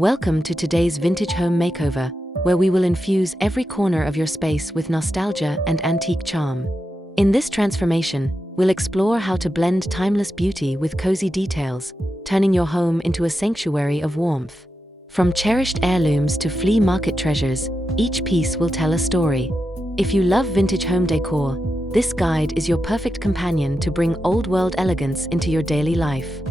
Welcome to today's vintage home makeover, where we will infuse every corner of your space with nostalgia and antique charm. In this transformation, we'll explore how to blend timeless beauty with cozy details, turning your home into a sanctuary of warmth. From cherished heirlooms to flea market treasures, each piece will tell a story. If you love vintage home decor, this guide is your perfect companion to bring old-world elegance into your daily life.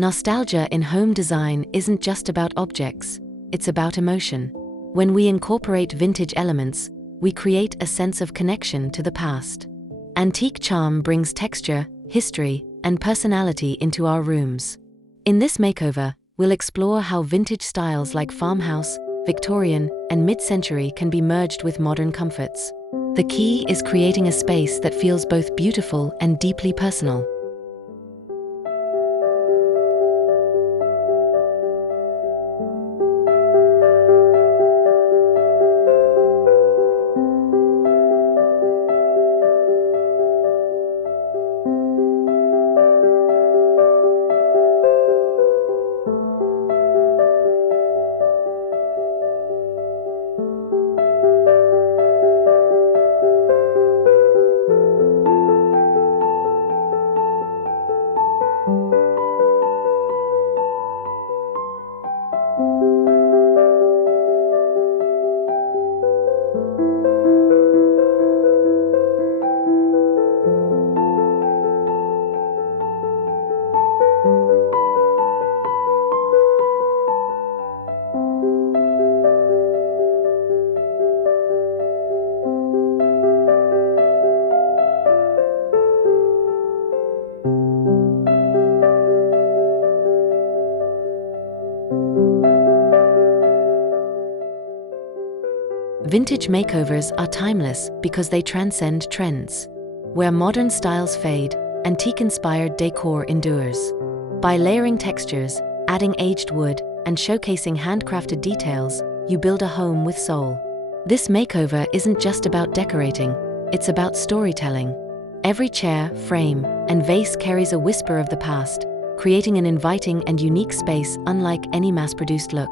Nostalgia in home design isn't just about objects, it's about emotion. When we incorporate vintage elements, we create a sense of connection to the past. Antique charm brings texture, history, and personality into our rooms. In this makeover, we'll explore how vintage styles like farmhouse, Victorian, and mid-century can be merged with modern comforts. The key is creating a space that feels both beautiful and deeply personal. Vintage makeovers are timeless because they transcend trends. Where modern styles fade, antique-inspired decor endures. By layering textures, adding aged wood, and showcasing handcrafted details, you build a home with soul. This makeover isn't just about decorating, it's about storytelling. Every chair, frame, and vase carries a whisper of the past, creating an inviting and unique space unlike any mass-produced look.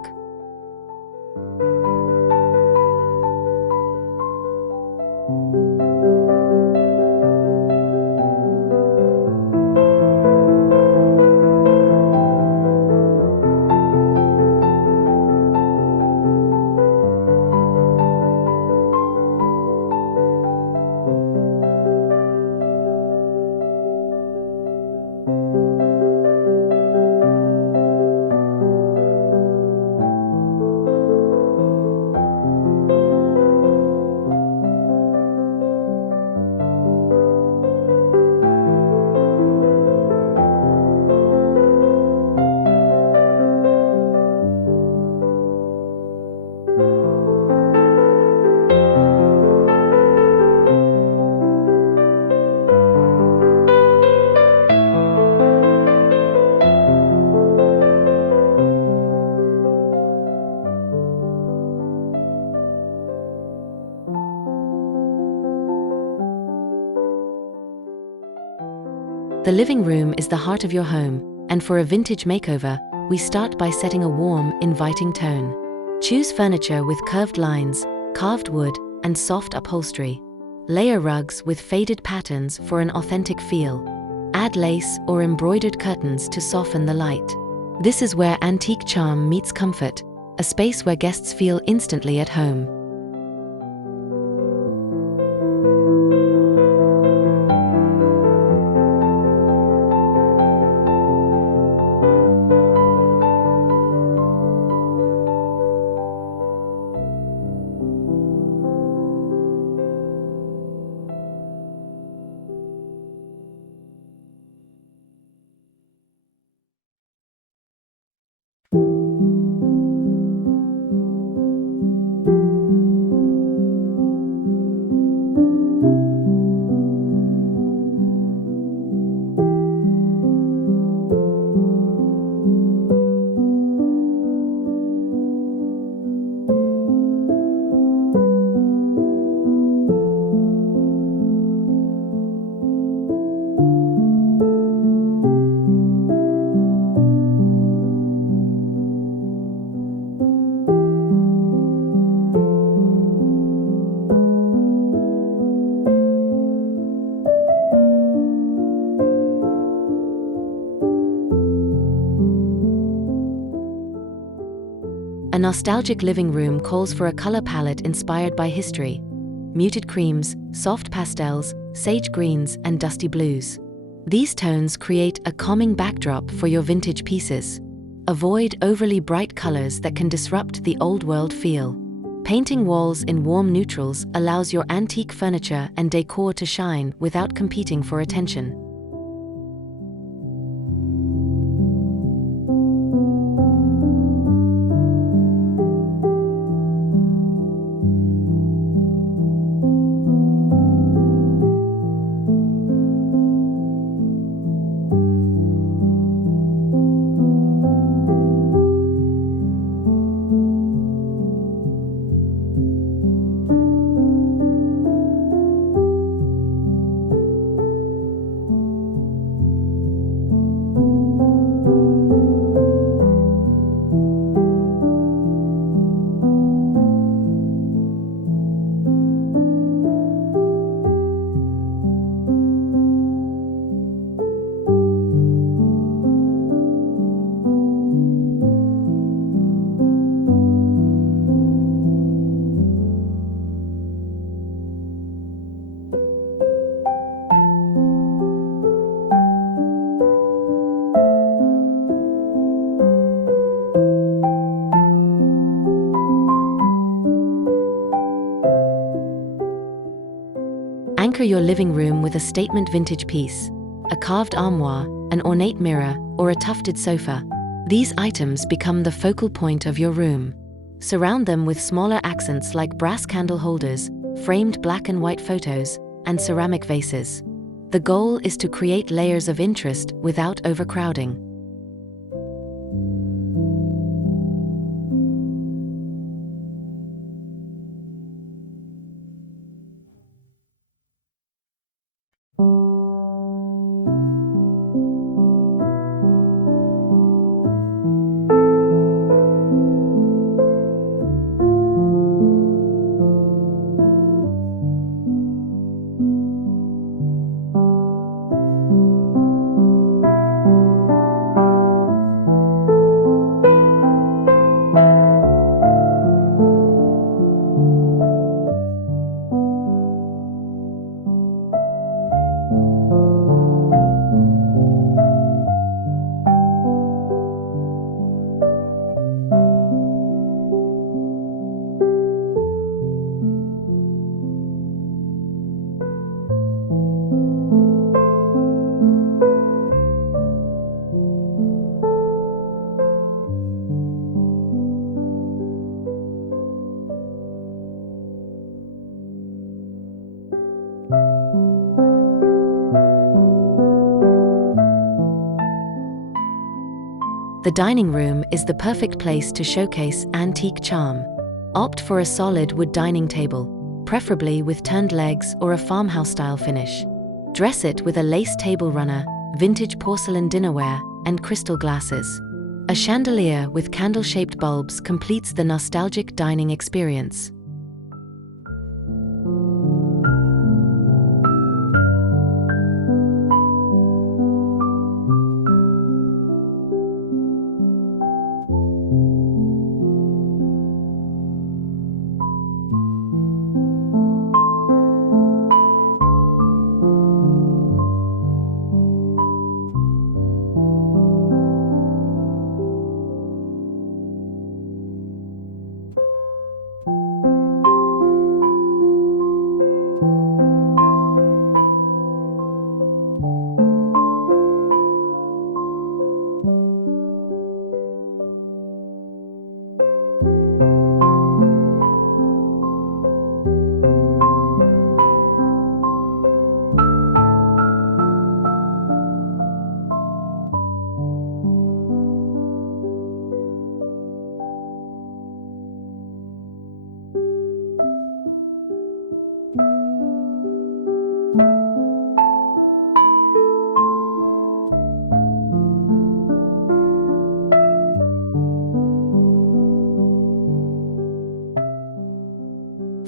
The living room is the heart of your home, and for a vintage makeover, we start by setting a warm, inviting tone. Choose furniture with curved lines, carved wood, and soft upholstery. Layer rugs with faded patterns for an authentic feel. Add lace or embroidered curtains to soften the light. This is where antique charm meets comfort, a space where guests feel instantly at home. A nostalgic living room calls for a color palette inspired by history. Muted creams, soft pastels, sage greens, and dusty blues. These tones create a calming backdrop for your vintage pieces. Avoid overly bright colors that can disrupt the old-world feel. Painting walls in warm neutrals allows your antique furniture and decor to shine without competing for attention. Anchor your living room with a statement vintage piece, a carved armoire, an ornate mirror, or a tufted sofa. These items become the focal point of your room. Surround them with smaller accents like brass candle holders, framed black and white photos, and ceramic vases. The goal is to create layers of interest without overcrowding. The dining room is the perfect place to showcase antique charm. Opt for a solid wood dining table, preferably with turned legs or a farmhouse-style finish. Dress it with a lace table runner, vintage porcelain dinnerware, and crystal glasses. A chandelier with candle-shaped bulbs completes the nostalgic dining experience.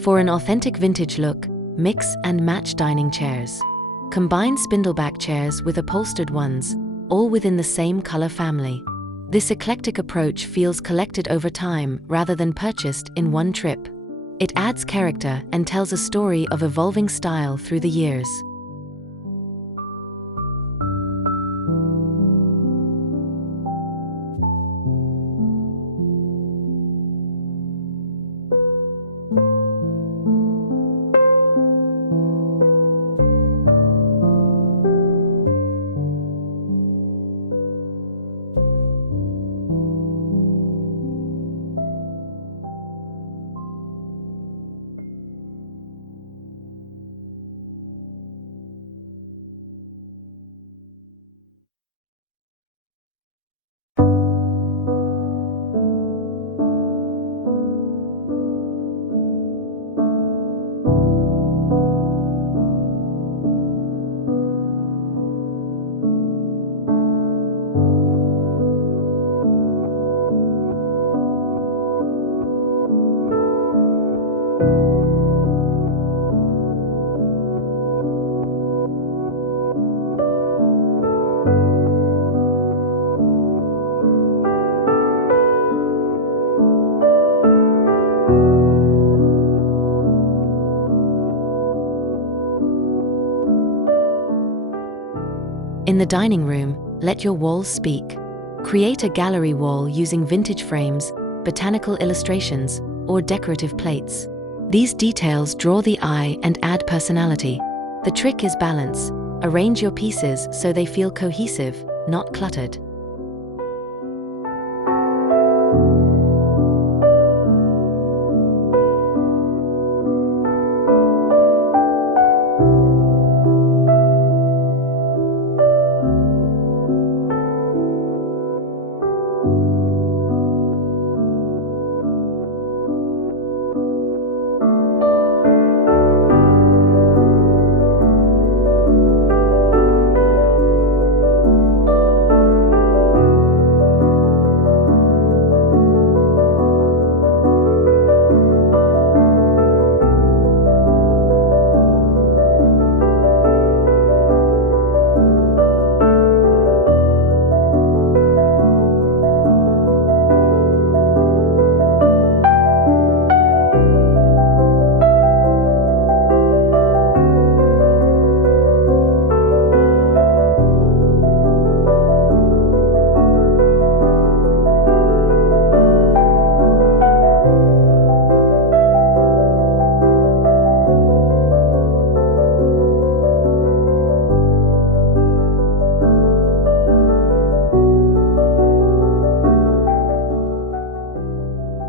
For an authentic vintage look, mix and match dining chairs. Combine spindleback chairs with upholstered ones, all within the same color family. This eclectic approach feels collected over time rather than purchased in one trip. It adds character and tells a story of evolving style through the years. In the dining room, let your walls speak. Create a gallery wall using vintage frames, botanical illustrations, or decorative plates. These details draw the eye and add personality. The trick is balance. Arrange your pieces so they feel cohesive, not cluttered.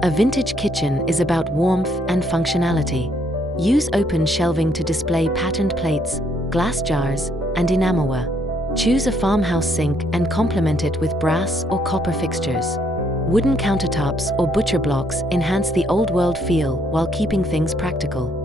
A vintage kitchen is about warmth and functionality. Use open shelving to display patterned plates, glass jars, and enamelware. Choose a farmhouse sink and complement it with brass or copper fixtures. Wooden countertops or butcher blocks enhance the old-world feel while keeping things practical.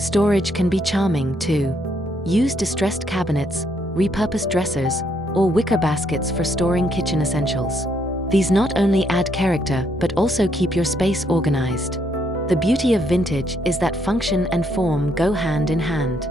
Storage can be charming too. Use distressed cabinets, repurposed dressers, or wicker baskets for storing kitchen essentials. These not only add character but also keep your space organized. The beauty of vintage is that function and form go hand in hand.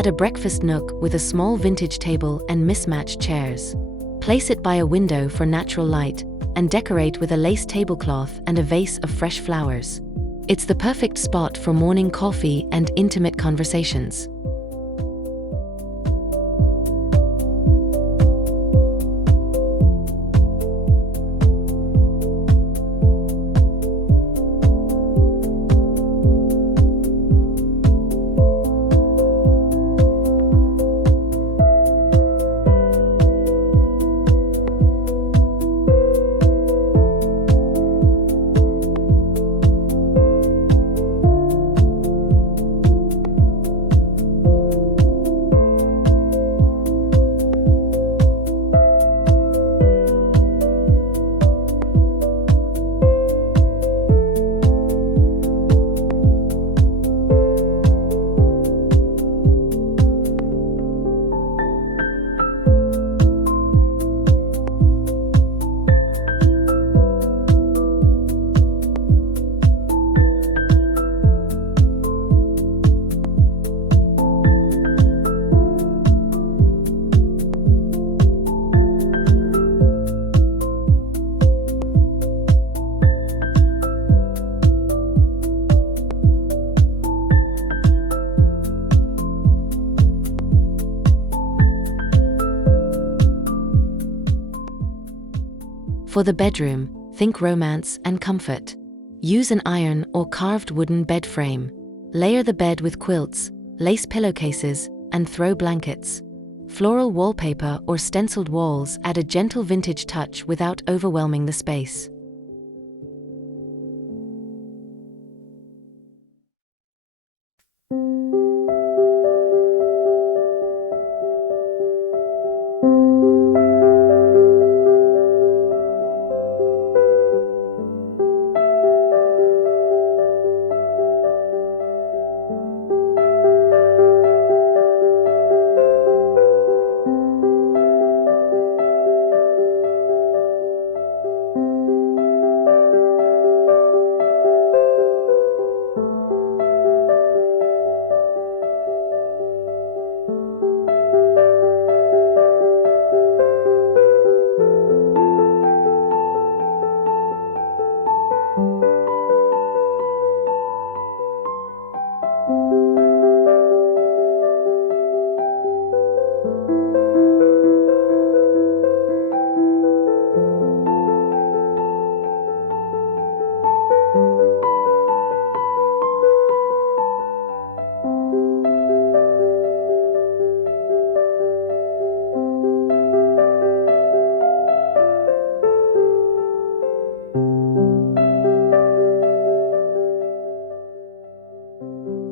Add a breakfast nook with a small vintage table and mismatched chairs. Place it by a window for natural light, and decorate with a lace tablecloth and a vase of fresh flowers. It's the perfect spot for morning coffee and intimate conversations. For the bedroom, think romance and comfort. Use an iron or carved wooden bed frame. Layer the bed with quilts, lace pillowcases, and throw blankets. Floral wallpaper or stenciled walls add a gentle vintage touch without overwhelming the space.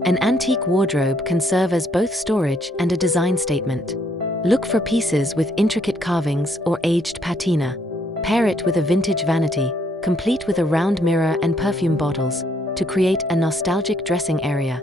An antique wardrobe can serve as both storage and a design statement. Look for pieces with intricate carvings or aged patina. Pair it with a vintage vanity, complete with a round mirror and perfume bottles, to create a nostalgic dressing area.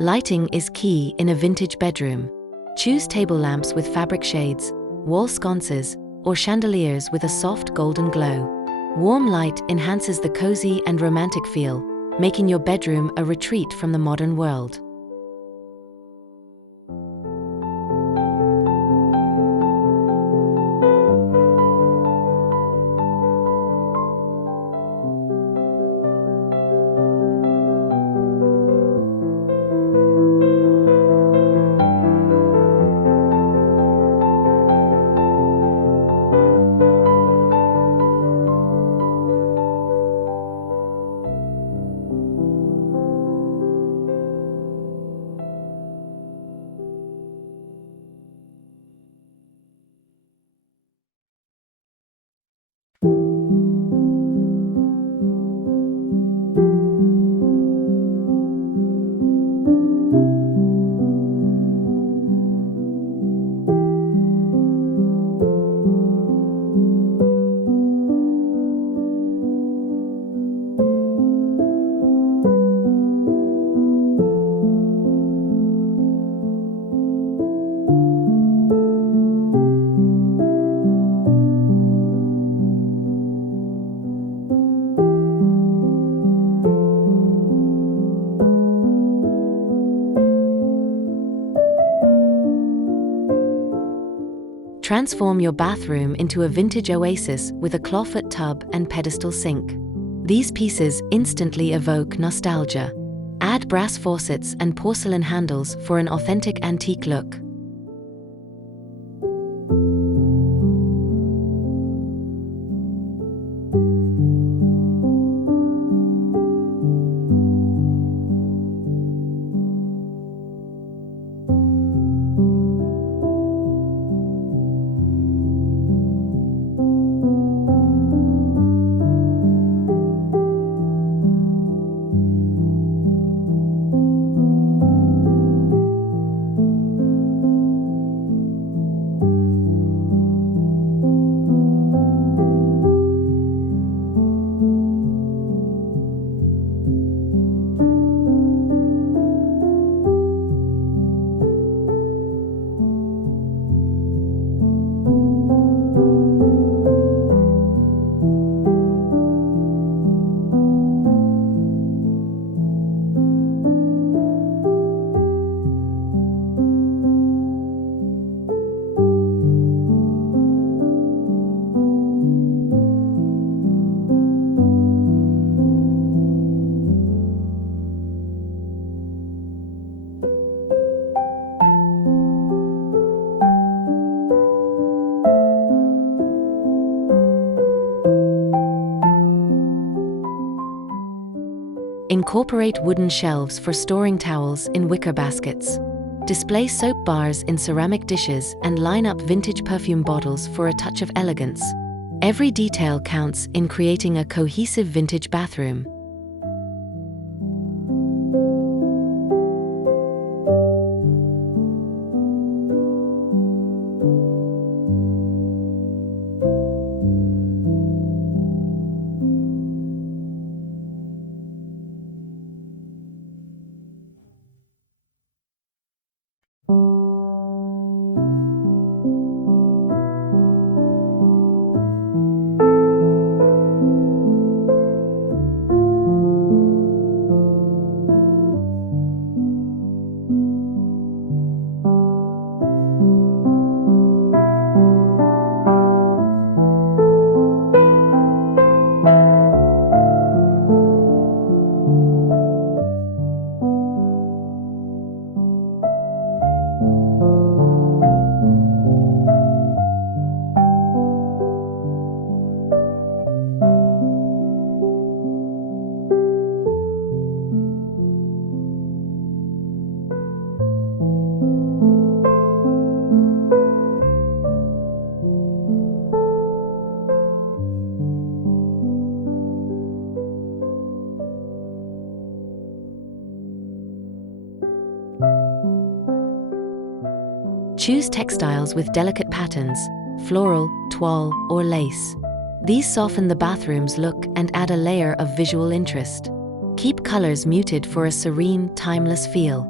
Lighting is key in a vintage bedroom. Choose table lamps with fabric shades, wall sconces, or chandeliers with a soft golden glow. Warm light enhances the cozy and romantic feel, making your bedroom a retreat from the modern world. Transform your bathroom into a vintage oasis with a clawfoot tub and pedestal sink. These pieces instantly evoke nostalgia. Add brass faucets and porcelain handles for an authentic antique look. Incorporate wooden shelves for storing towels in wicker baskets. Display soap bars in ceramic dishes and line up vintage perfume bottles for a touch of elegance. Every detail counts in creating a cohesive vintage bathroom. Choose textiles with delicate patterns, floral, toile, or lace. These soften the bathroom's look and add a layer of visual interest. Keep colors muted for a serene, timeless feel.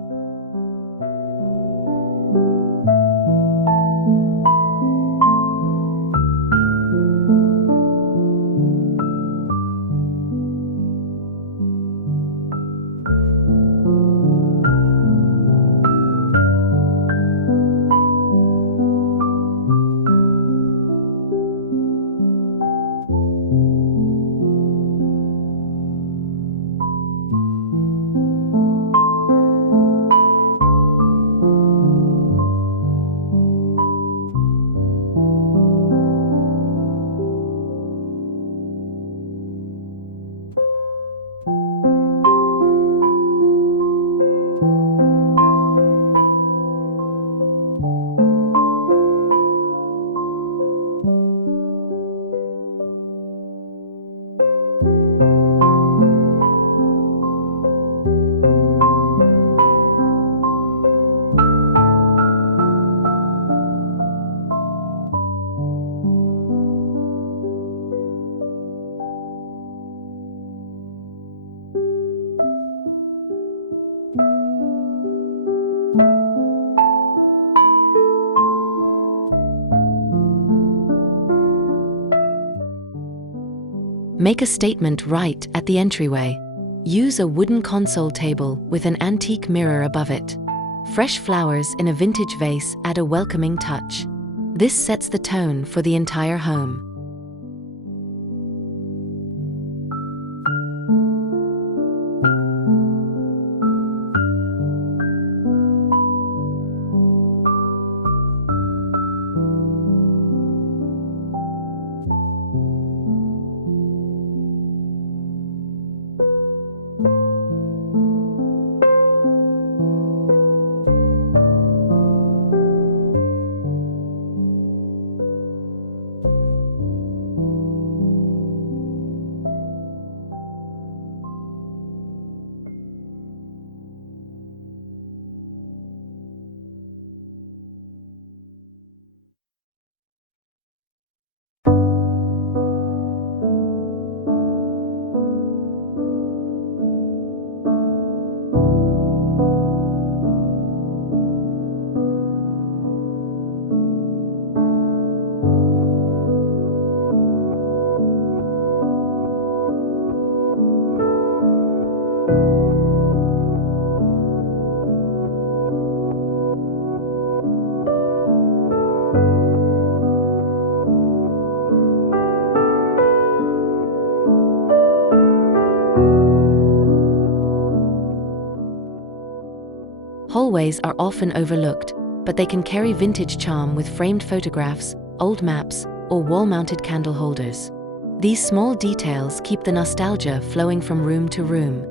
Make a statement right at the entryway. Use a wooden console table with an antique mirror above it. Fresh flowers in a vintage vase add a welcoming touch. This sets the tone for the entire home. Hallways are often overlooked, but they can carry vintage charm with framed photographs, old maps, or wall-mounted candle holders. These small details keep the nostalgia flowing from room to room.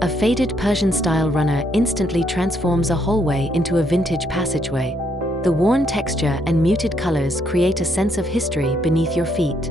A faded Persian-style runner instantly transforms a hallway into a vintage passageway. The worn texture and muted colors create a sense of history beneath your feet.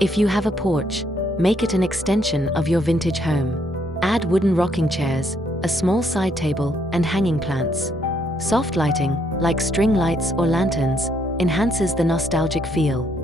If you have a porch, make it an extension of your vintage home. Add wooden rocking chairs, a small side table, and hanging plants. Soft lighting, like string lights or lanterns, enhances the nostalgic feel.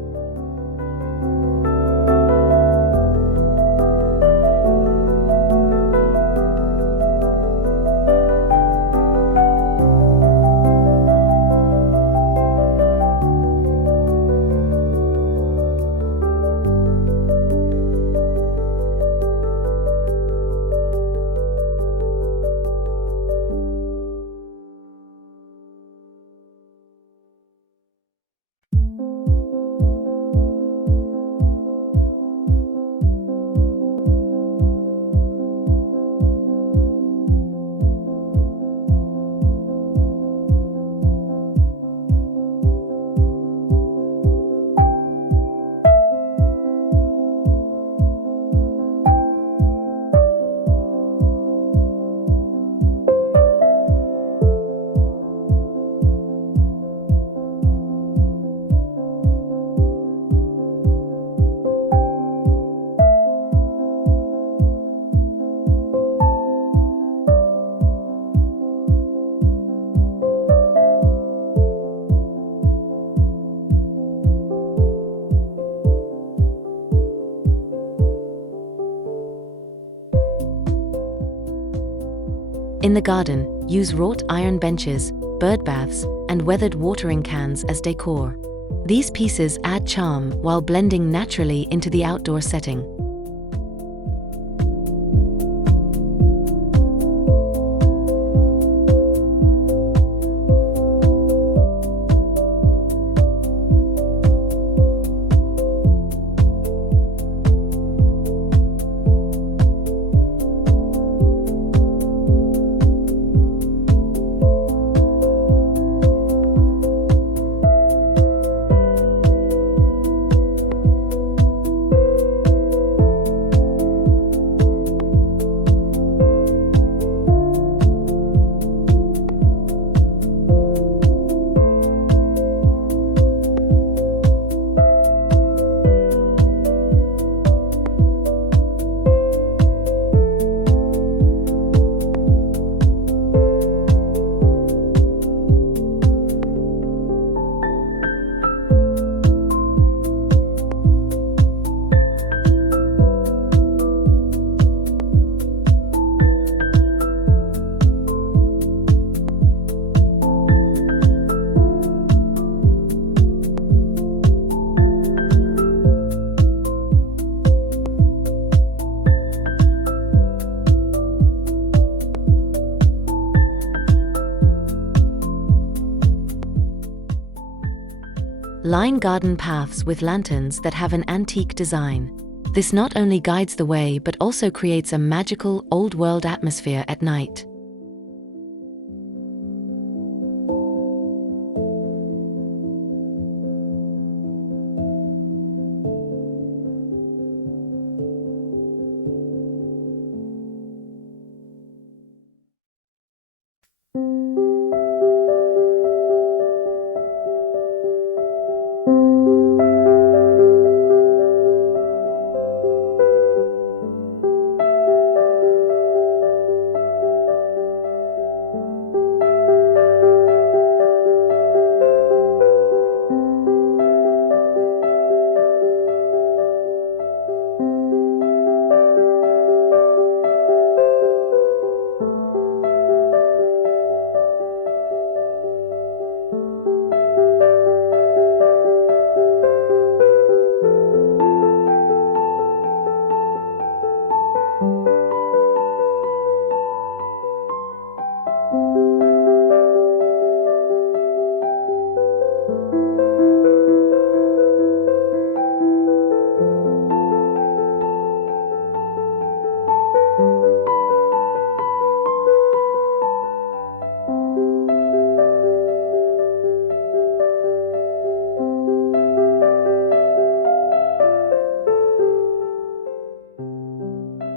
In the garden, use wrought iron benches, bird baths, and weathered watering cans as decor. These pieces add charm while blending naturally into the outdoor setting. Line garden paths with lanterns that have an antique design. This not only guides the way but also creates a magical, old-world atmosphere at night.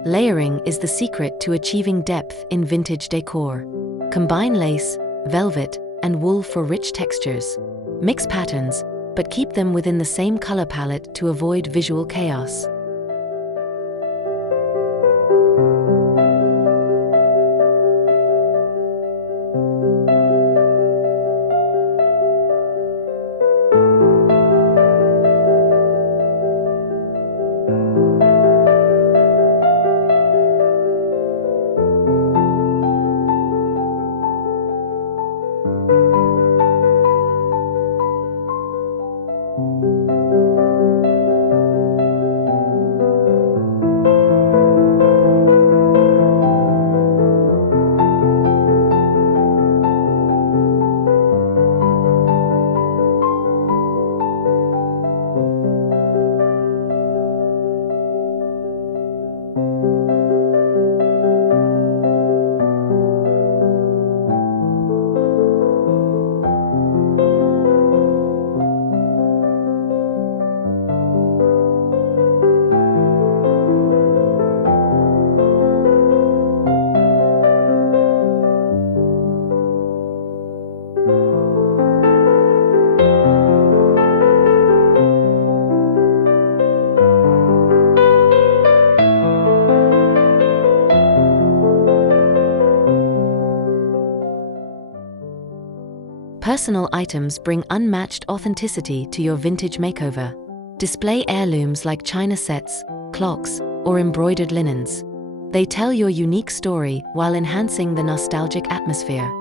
Layering is the secret to achieving depth in vintage decor. Combine lace, velvet, and wool for rich textures. Mix patterns, but keep them within the same color palette to avoid visual chaos. Personal items bring unmatched authenticity to your vintage makeover. Display heirlooms like china sets, clocks, or embroidered linens. They tell your unique story while enhancing the nostalgic atmosphere.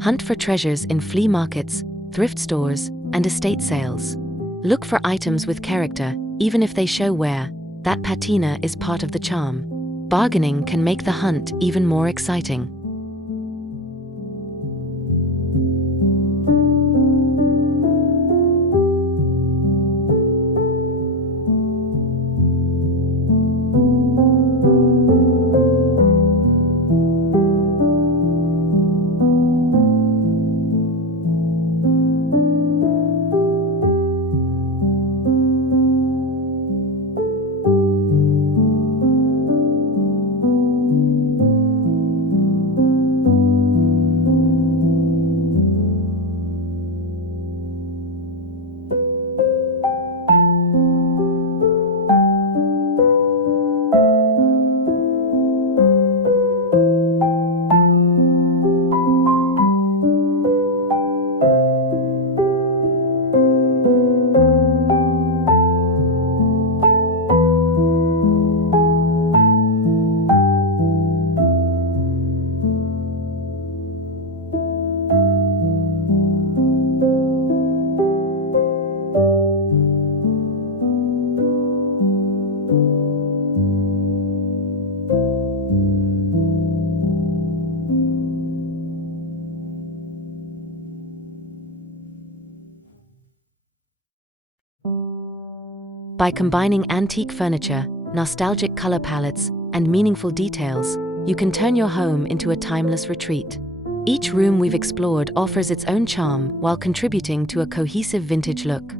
Hunt for treasures in flea markets, thrift stores, and estate sales. Look for items with character, even if they show wear. That patina is part of the charm. Bargaining can make the hunt even more exciting. By combining antique furniture, nostalgic color palettes, and meaningful details, you can turn your home into a timeless retreat. Each room we've explored offers its own charm while contributing to a cohesive vintage look.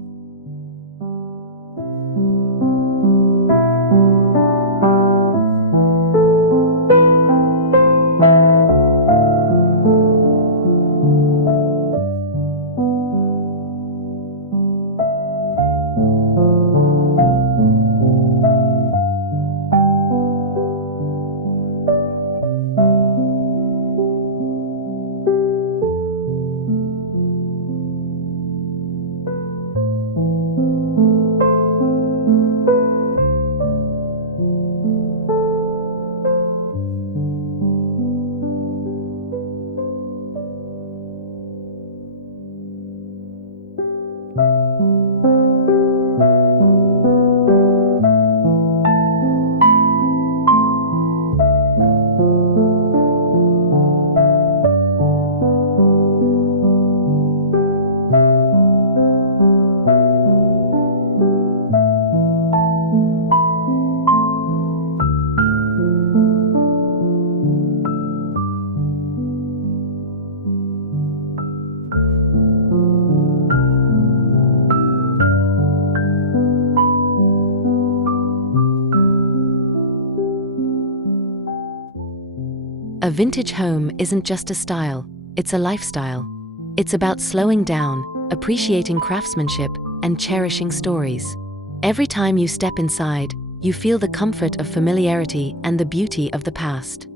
A vintage home isn't just a style, it's a lifestyle. It's about slowing down, appreciating craftsmanship, and cherishing stories. Every time you step inside, you feel the comfort of familiarity and the beauty of the past.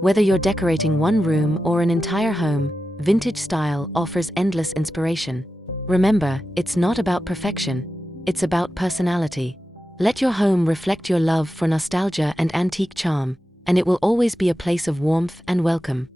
Whether you're decorating one room or an entire home, vintage style offers endless inspiration. Remember, it's not about perfection, it's about personality. Let your home reflect your love for nostalgia and antique charm, and it will always be a place of warmth and welcome.